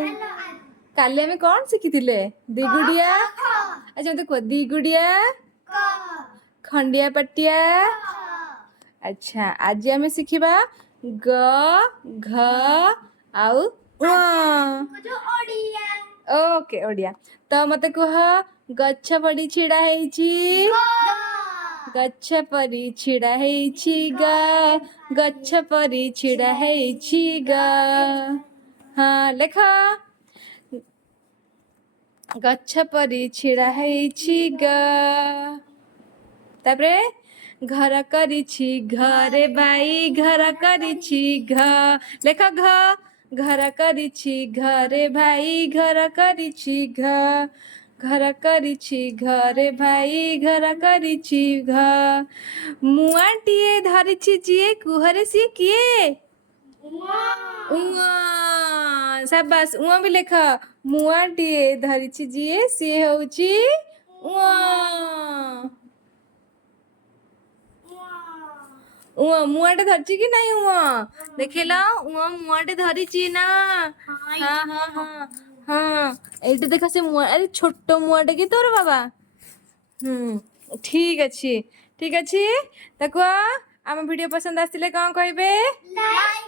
काली आम कौन शिखी दिगुड़िया अच्छा मत कह दिगुड़िया खंडिया पटिया अच्छा आज आम शिखा ग घ आउ ओके ओडिया तो मत कह गच्छ पड़ी छिड़ा गच्छ परी छिड़ा गच्छ परी छिड़ा ग हाँ लेख गच्छ परी छिड़ा ग तापरे घर करिछि घरे बाई घर करिछि घ लेख घ घर करिछि घरे भाई घर करिछि घ घर करिछि घरे भाई घर करिछि घ मुआटिए धरिछि जिए कुहरे सी किए उआ शाबाश उआ भी लेख मुआटिए धरिछि जिए सी होउछि उआ उआ मुआटे धरछि कि नहीं उआ देखेला उआ मुआटे धरिछि ना हाँ हाँ हाँ हाँ एइटे देखा से मुआ अरे छोट मुआटे कि तोर बाबा ठीक अच्छी ताको आम वीडियो पसंद आसिले कौन कहबे लाइक